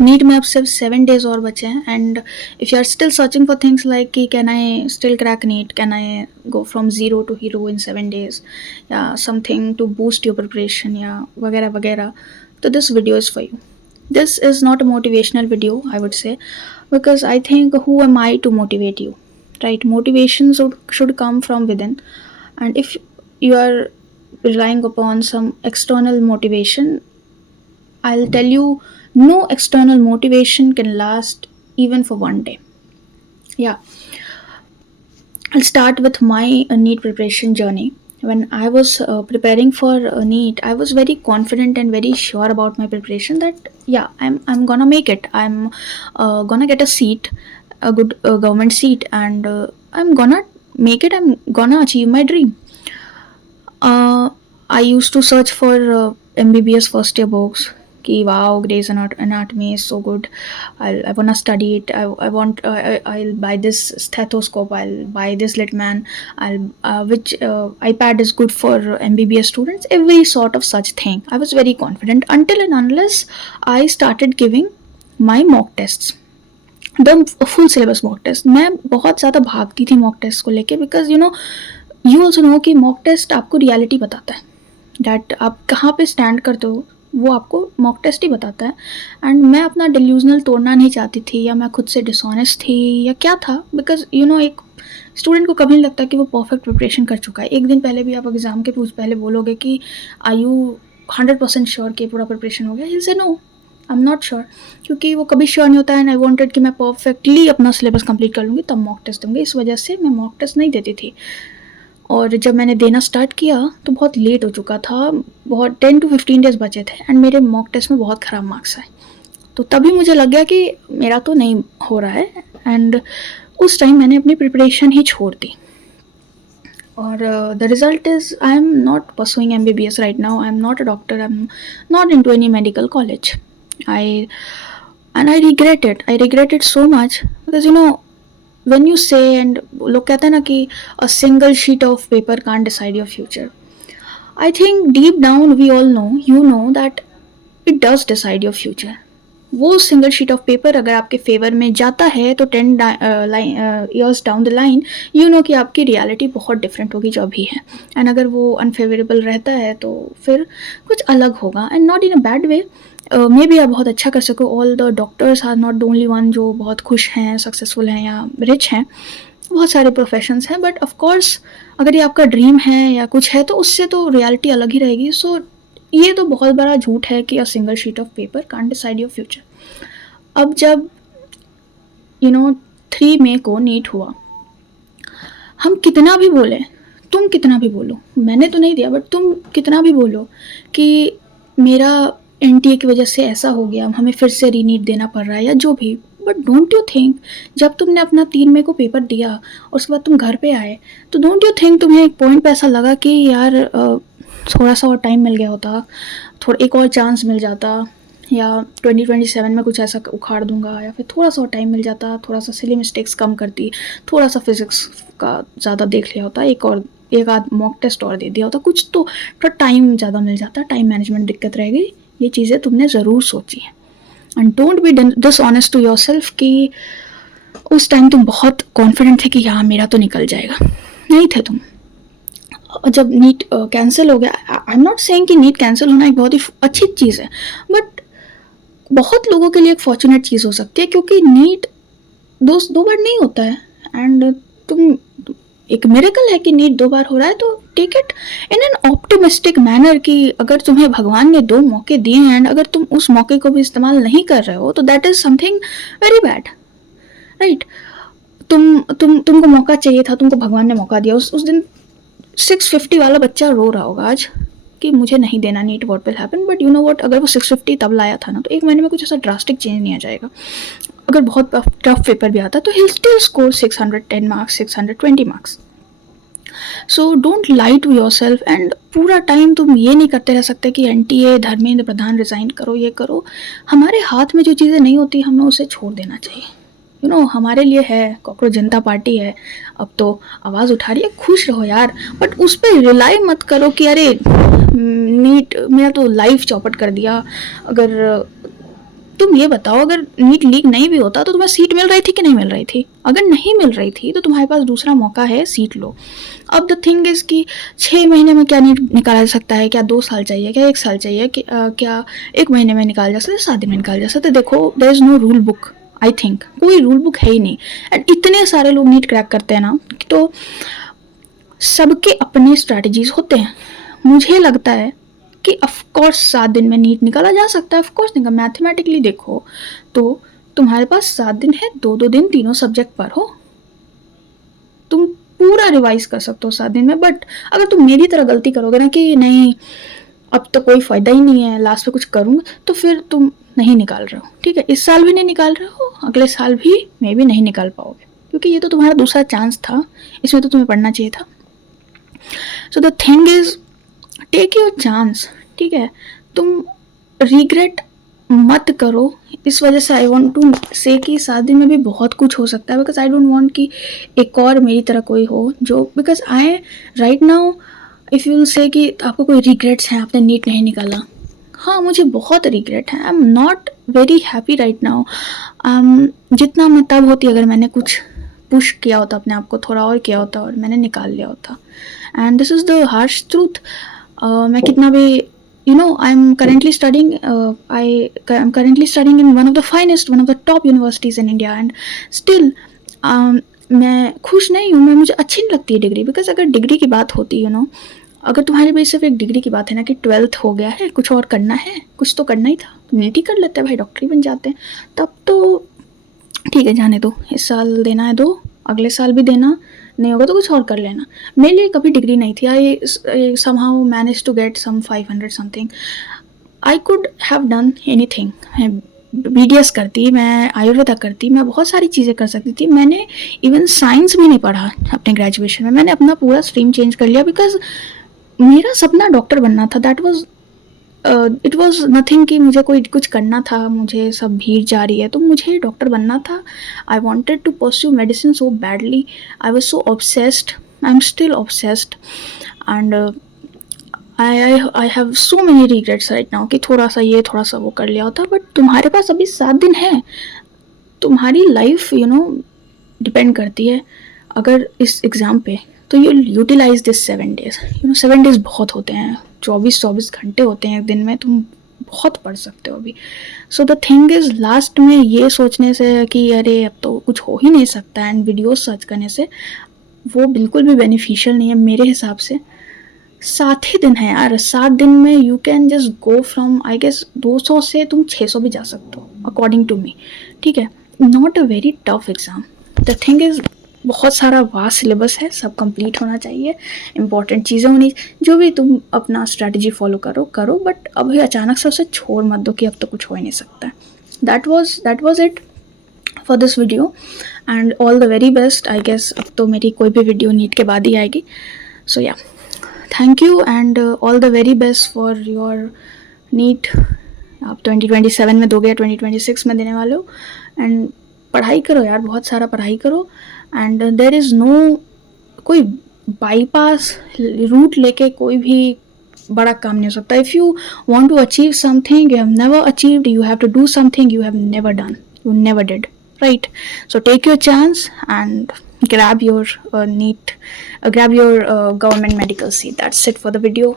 NEET में अब सिर्फ 7 days और बचे हैं and if you are still searching for things like कि can I still crack NEET, can I go from zero to hero in 7 days या something to boost your preparation या वगैरह वगैरह, तो this video is for you. This is not a motivational video, I would say, because I think who am I to motivate you, right? Motivation should come from within, and if you are relying upon some external motivation, I'll tell you, no external motivation can last even for one day. Yeah, I'll start with my NEET preparation journey. When I was preparing for NEET, I was very confident and very sure about my preparation that yeah, I'm gonna make it. I'm gonna get a seat, a good government seat, and I'm gonna make it. I'm gonna achieve my dream. Uh, I used to search for MBBS first year books. Ki wow, Grey's Anatomy is so good. I wanna study it. I'll buy this stethoscope. I'll buy this Litman. I'll which iPad is good for MBBS students. Every sort of such thing. I was very confident until and unless I started giving my mock tests. The full syllabus mock test. मैं बहुत ज़्यादा भागती थी mock test को लेके because you also know कि mock test आपको reality बताता है, डैट आप कहाँ पे स्टैंड करते हो वो आपको मॉक टेस्ट ही बताता है. एंड मैं अपना डिल्यूजनल तोड़ना नहीं चाहती थी, या मैं खुद से डिसऑनेस्ट थी या क्या था, बिकॉज एक स्टूडेंट को कभी नहीं लगता कि वो परफेक्ट प्रिपरेशन कर चुका है. एक दिन पहले भी आप एग्ज़ाम के पहले बोलोगे कि आर यू 100% श्योर कि पूरा प्रिपरेशन हो गया, ही से no I am not sure, क्योंकि वो कभी श्योर नहीं होता है. एंड आई वांटेड कि मैं परफेक्टली अपना सिलेबस कंप्लीट कर लूँगी तब मॉक टेस्ट दूँगी. इस वजह से मैं मॉक टेस्ट नहीं देती थी. और जब मैंने देना स्टार्ट किया तो बहुत लेट हो चुका था, बहुत 10 to 15 days बचे थे एंड मेरे मॉक टेस्ट में बहुत ख़राब मार्क्स आए. तो तभी मुझे लग गया कि मेरा तो नहीं हो रहा है, एंड उस टाइम मैंने अपनी प्रिपरेशन ही छोड़ दी. और the result is I am not pursuing MBBS right now. I am not a doctor, I am not into any medical college. I regret it. I regret it so much because when you say, and लोग कहते हैं ना कि a single sheet of paper can't decide your future. I think deep down we all know that it does decide your future. वो single sheet of paper अगर आपके favour में जाता है तो 10 ईयर्स डाउन द लाइन कि आपकी reality बहुत डिफरेंट होगी जो अभी है. एंड अगर वो अनफेवरेबल रहता है तो फिर कुछ अलग होगा, and not in a bad way. May be आप बहुत अच्छा कर सको. All the doctors are not the only one जो बहुत खुश हैं, सक्सेसफुल हैं या रिच हैं. बहुत सारे प्रोफेशंस हैं, बट ऑफकोर्स अगर ये आपका ड्रीम है या कुछ है तो उससे तो रियलिटी अलग ही रहेगी. सो ये तो बहुत बड़ा झूठ है कि a single sheet of paper can't decide your future. अब जब 3 मई को नीट हुआ, हम कितना भी बोले, तुम कितना भी बोलो, मैंने तो नहीं दिया बट तुम कितना भी बोलो कि मेरा NTA की वजह से ऐसा हो गया, हमें फिर से रीनीट देना पड़ रहा है या जो भी, बट डोंट यू थिंक जब तुमने अपना 3 मई को पेपर दिया और उसके बाद तुम घर पे आए तो डोंट यू थिंक तुम्हें एक पॉइंट पे ऐसा लगा कि यार थोड़ा सा और टाइम मिल गया होता, थोड़ा एक और चांस मिल जाता, या 2027 में कुछ ऐसा उखाड़ दूंगा, या फिर थोड़ा सा और टाइम मिल जाता, थोड़ा सा सिली मिस्टेक्स कम करती, थोड़ा सा फिजिक्स का ज़्यादा देख लिया होता, एक आध मॉक टेस्ट और दे दिया होता, कुछ तो थोड़ा टाइम ज़्यादा मिल जाता, टाइम मैनेजमेंट दिक्कत रह गई. ये चीज़ें तुमने ज़रूर सोची हैं. And don't be dishonest to yourself कि उस टाइम तुम बहुत कॉन्फिडेंट थे कि हाँ मेरा तो निकल जाएगा. नहीं थे तुम. जब नीट कैंसिल हो गया, आई एम नॉट सेइंग कि नीट कैंसिल होना एक बहुत ही अच्छी चीज़ है, बट बहुत लोगों के लिए एक फॉर्चुनेट चीज़ हो सकती है, क्योंकि नीट दो बार नहीं होता है. एंड तुम एक मिरेकल है कि नीट 2 बार हो रहा है, तो take it in an optimistic manner कि अगर तुम्हें भगवान ने 2 मौके दिए हैं एंड अगर तुम उस मौके को भी इस्तेमाल नहीं कर रहे हो तो that is something very bad, right. तुमको मौका चाहिए था, तुमको भगवान ने मौका दिया. उस दिन 650 वाला बच्चा रो रहा होगा आज कि मुझे नहीं देना NEET, what will happen. But what, अगर वो 650 तब लाया था ना तो 1 महीने में कुछ ऐसा ड्रास्टिक चेंज नहीं आ जाएगा. अगर बहुत टफ पेपर भी आता तो ही still score 610 marks, 620 marks. So don't lie to yourself. And पूरा टाइम तुम ये नहीं करते रह सकते कि NTA धर्मेंद्र प्रधान रिज़ाइन करो, ये करो. हमारे हाथ में जो चीज़ें नहीं होती हमें उसे छोड़ देना चाहिए. हमारे लिए है, कॉकरोच जनता पार्टी है, अब तो आवाज़ उठा रही है, खुश रहो यार. बट उस पर रिलाई मत करो कि अरे नीट मेरा तो लाइफ चौपट कर दिया. अगर तुम ये बताओ, अगर नीट लीक नहीं भी होता तो तुम्हें सीट मिल रही थी कि नहीं मिल रही थी? अगर नहीं मिल रही थी तो तुम्हारे पास दूसरा मौका है, सीट लो। अब द थिंग इज कि 6 महीने में क्या नीट निकाला जा सकता है? क्या 2 साल चाहिए? क्या 1 साल चाहिए? क्या 1 महीने में निकाल जा सकता है? 7 दिन में निकाल जा सकता है? देखो, there is no rule book. I think कोई रूल बुक है ही नहीं। एंड इतने सारे लोग नीट क्रैक करते हैं ना, तो सबके अपने स्ट्रैटेजीज होते हैं। मुझे लगता है कि ऑफकोर्स 7 दिन में नीट निकाला जा सकता है, ऑफकोर्स निकाल। मैथमेटिकली देखो तो तुम्हारे पास 7 दिन है, 2-2 दिन तीनों सब्जेक्ट पर हो, तुम पूरा रिवाइज कर सकते हो 7 दिन में। बट अगर तुम मेरी तरह गलती करोगे ना कि नहीं अब तो कोई फायदा ही नहीं है, लास्ट में कुछ करूँगा, तो फिर तुम नहीं निकाल रहे हो। ठीक है, इस साल भी नहीं निकाल रहे हो, अगले साल भी मे भी नहीं निकाल पाओगे, क्योंकि ये तो तुम्हारा दूसरा चांस था, इसमें तो तुम्हें पढ़ना चाहिए था। So the thing is, take your chance. ठीक है, तुम रिग्रेट मत करो। इस वजह से आई वॉन्ट टू से कि 7 दिन में भी बहुत कुछ हो सकता है, बिकॉज आई डोंट वॉन्ट कि एक और मेरी तरह कोई हो जो, because I right now if you will say कि आपको कोई रिग्रेट्स हैं, आपने नीट नहीं निकाला। हाँ, मुझे बहुत रिग्रेट है। आई am not very happy right now. जितना मैं तब होती अगर मैंने कुछ पुश किया होता अपने आप को, थोड़ा और किया होता और मैंने निकाल लिया होता। And this is the harsh truth. मैं कितना भी I'm currently studying. I'm currently studying in one of the finest, one of the top universities in India, and still मैं खुश नहीं हूँ। मैं मुझे अच्छी नहीं लगती है डिग्री, बिकॉज अगर डिग्री की बात होती अगर तुम्हारे पास सिर्फ एक डिग्री की बात है ना कि 12th हो गया है, कुछ और करना है, कुछ तो करना ही था, नीट ही कर लेते हैं भाई, डॉक्टर ही बन जाते हैं, तब तो ठीक है, जाने दो, इस साल देना है दो, अगले साल भी देना, नहीं होगा तो कुछ और कर लेना। मेरे लिए कभी डिग्री नहीं थी। I somehow manage to get some 500 something. I could have done anything. मैं BDS करती, मैं आयुर्वेदा करती, मैं बहुत सारी चीज़ें कर सकती थी। मैंने इवन साइंस भी नहीं पढ़ा अपने ग्रेजुएशन में, मैंने अपना पूरा स्ट्रीम चेंज कर लिया, बिकॉज मेरा सपना डॉक्टर बनना था। That was it was nothing कि मुझे कोई कुछ करना था, मुझे सब भीड़ जा रही है तो मुझे डॉक्टर बनना था। I wanted to pursue medicine so badly. I was so obsessed, I am still obsessed, and I have so many regrets right now कि थोड़ा सा ये थोड़ा सा वो कर लिया होता। बट तुम्हारे पास अभी 7 दिन है, तुम्हारी लाइफ डिपेंड करती है अगर इस एग्ज़ाम पे, तो you utilise this 7 days. 7 days बहुत होते हैं, 24-24 घंटे होते हैं एक दिन में, तुम बहुत पढ़ सकते हो अभी। सो द थिंग इज़, लास्ट में ये सोचने से कि अरे अब तो कुछ हो ही नहीं सकता एंड वीडियोस सर्च करने से, वो बिल्कुल भी बेनिफिशियल नहीं है मेरे हिसाब से। 7 ही दिन है यार, 7 दिन में you can just go from, I guess 200 से तुम 600 भी जा सकते हो अकॉर्डिंग टू मी। ठीक है, not a very tough exam. The thing is, बहुत सारा वास्ट सिलेबस है, सब कंप्लीट होना चाहिए, इंपॉर्टेंट चीज़ें होनी, जो भी तुम अपना स्ट्रैटेजी फॉलो करो, बट अभी अचानक से उसे छोड़ मत दो कि अब तो कुछ हो ही नहीं सकता है। That was it for this video, and all the very best. I guess अब तो मेरी कोई भी वीडियो नीट के बाद ही आएगी। So yeah, thank you and all the very best for your NEET. आप 2027 में दोगे या 2026 में देने वाले हो, एंड पढ़ाई करो यार, बहुत सारा पढ़ाई करो। एंड देयर इज़ नो कोई बाईपास रूट लेके कोई भी बड़ा काम नहीं हो सकता। If you want to achieve something you have never achieved, you have to do something you have never done, you never did, right? So take your chance and grab your government medical seat. That's it for the video.